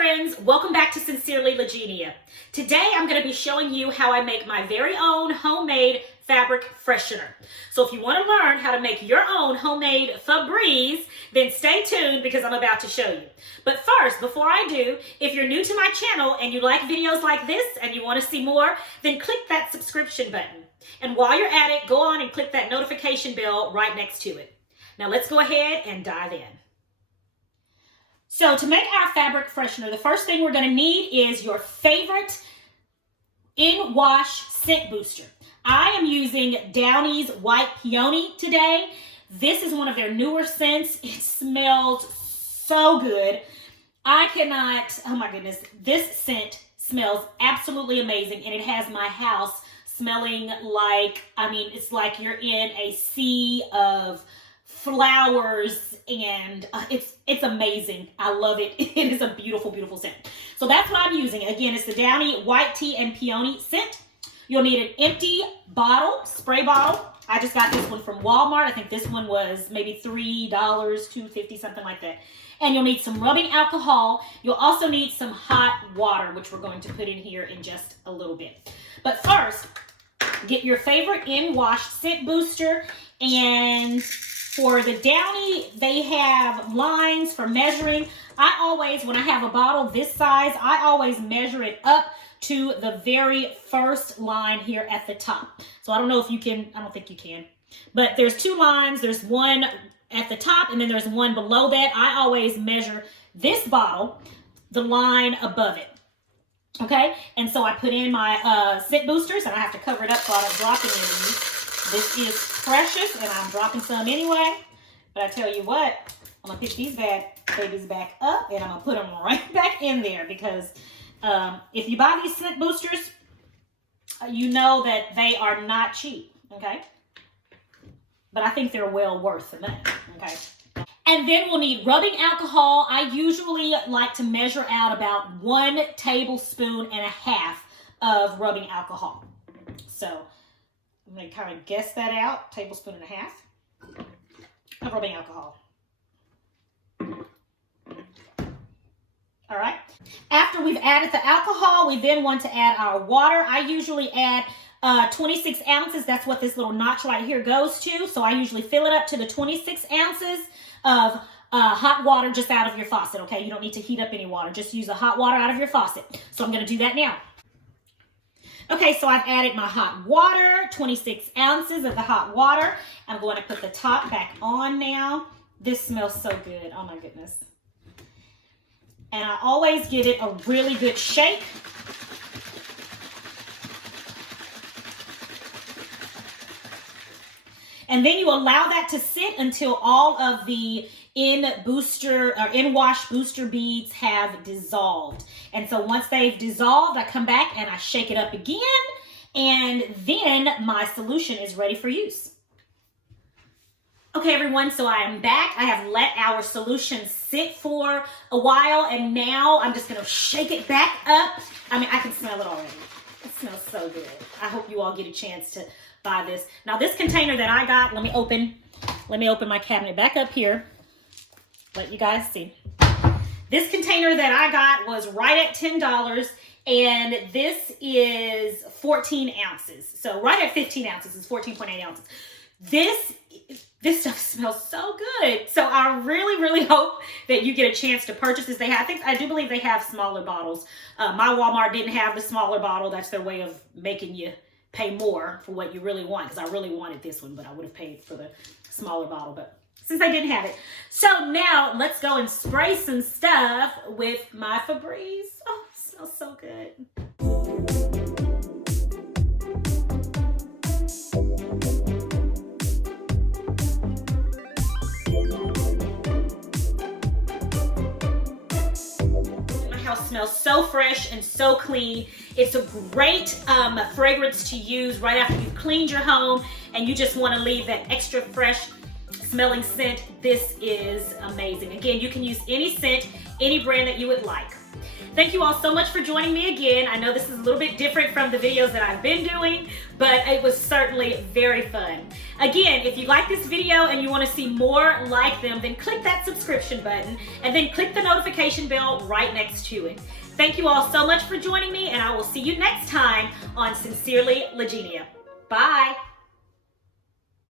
friends, welcome back to Sincerely Legenia. Today I'm going to be showing you how I make my very own homemade fabric freshener. So if you want to learn how to make your own homemade Febreeze, then stay tuned because I'm about to show you. But first, before I do, if you're new to my channel and you like videos like this and you want to see more, then click that subscription button. And while you're at it, go on and click that notification bell right next to it. Now let's go ahead and dive in. So to make our fabric freshener, the first thing we're going to need is your favorite in-wash scent booster. I am using Downy's White Peony today. This is one of their newer scents. It smells so good. I cannot, oh my goodness, this scent smells absolutely amazing, and it has my house smelling like, it's like you're in a sea of flowers, and it's amazing. I love it. It is a beautiful, beautiful scent. So that's what I'm using. Again, it's the Downy White Tea and Peony scent. You'll need an empty bottle, spray bottle. I just got this one from Walmart. I think this one was maybe $3, $2.50, something like that. And you'll need some rubbing alcohol. You'll also need some hot water, which we're going to put in here in just a little bit. But first, get your favorite in-wash scent booster. And for the Downy, they have lines for measuring. I always, when I have a bottle this size, I always measure it up to the very first line here at the top. So I don't know if you can, I don't think you can, but there's two lines. There's one at the top and then there's one below that. I always measure this bottle, the line above it. Okay, and so I put in my scent boosters, and I have to cover it up so I don't drop any of these. This is precious, and I'm dropping some anyway. But I tell you what, I'm going to pick these bad babies back up, and I'm going to put them right back in there because if you buy these scent boosters, you know that they are not cheap, okay? But I think they're well worth the money, okay? And then we'll need rubbing alcohol. I usually like to measure out about 1 tablespoon and a half of rubbing alcohol. So I'm going to kind of guess that out, tablespoon and a half of rubbing alcohol. All right. After we've added the alcohol, we then want to add our water. I usually add 26 ounces. That's what this little notch right here goes to. So I usually fill it up to the 26 ounces of hot water just out of your faucet, okay? You don't need to heat up any water. Just use the hot water out of your faucet. So I'm going to do that now. Okay, so I've added my hot water, 26 ounces of the hot water. I'm going to put the top back on now. This smells so good. Oh, my goodness. And I always give it a really good shake. And then you allow that to sit until all of the in-wash booster beads have dissolved. And so once they've dissolved, I come back and I shake it up again, and then my solution is ready for use. Okay, everyone, so I am back. I have let our solution sit for a while, and now I'm just gonna shake it back up. I can smell it already. It smells so good. I hope you all get a chance to buy this. Now this container that I got, let me open my cabinet back up here. Let you guys see. This container that I got was right at $10, and this is 14 ounces. So right at 15 ounces is 14.8 ounces. This stuff smells so good. So I really, really hope that you get a chance to purchase this. I do believe they have smaller bottles. My Walmart didn't have the smaller bottle. That's their way of making you pay more for what you really want, because I really wanted this one, but I would have paid for the smaller bottle, but since I didn't have it. So now let's go and spray some stuff with my Febreeze. Oh, it smells so good. Smells so fresh and so clean. It's a great fragrance to use right after you've cleaned your home and you just want to leave that extra fresh smelling scent. This is amazing. Again, you can use any scent, any brand that you would like. Thank you all so much for joining me again. I know this is a little bit different from the videos that I've been doing, but it was certainly very fun. Again, if you like this video and you want to see more like them, then click that subscription button and then click the notification bell right next to it. Thank you all so much for joining me, and I will see you next time on Sincerely Legenia. Bye.